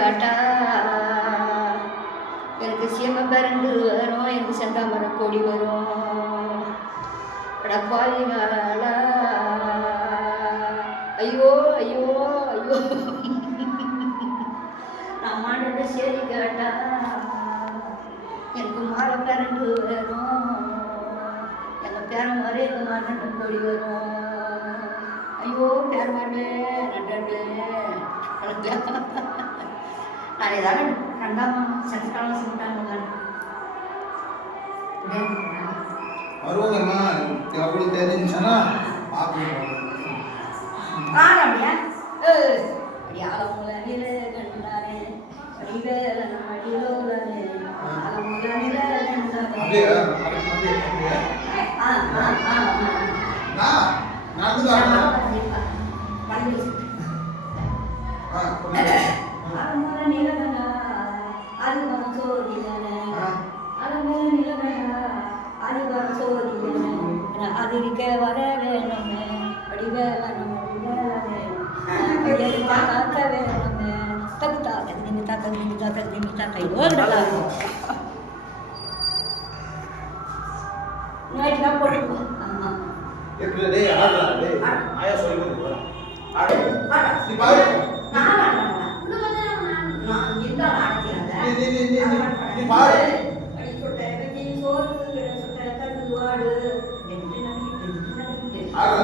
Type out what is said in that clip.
காட்டா எனக்கு சீம பரண்டு வரும், எனக்கு செந்தாமர கொடி வரும். அடப்பாவி வாழா ஐயோ ஐயோ ஐயோ நான் மாட்டோட சேரி காட்டா எனக்கு மாலை பரண்டு வரும், எங்கள் பேரன் மாதிரி எங்கள் மாட்டோட கொடி வரும். ஐயோ பேர் மாட்டே நட்டே நான் ஏதாவது கண்டாமா செத்துக்காலம் சொல்லிட்டாங்க வருவாங்கம்மா. அப்படி தெரிஞ்சுன்னா அப்படியா அடியாளமுல நில கண்டானே அடிவேல அடிலோலனே அலமுல நில கண்டானே அலமுல நில கண்டா அது வர சோதிதானே அலமுல நில கண்டா அது வர சோதிதானே அதிரிக்க வர வேணுமே அடிவேல அடிவேலனே ஐயா காக்க வேணுமே தகுதா கதிமிதா கதிமிதா கதிமிதா கையோ நல்லா நைட் நான் போடுவோம். ஆமா எப்படி டேய் ஆடா டேய் ஆயா சொல்லி கொடுங்க ஆடு நீ பாரு நான் இந்த ஆடுறேன் நீ பாரு அடி சொட்ட வெட்டி சோறு சுட்ட கண்டு வாடு என்று நம்பி ஆடா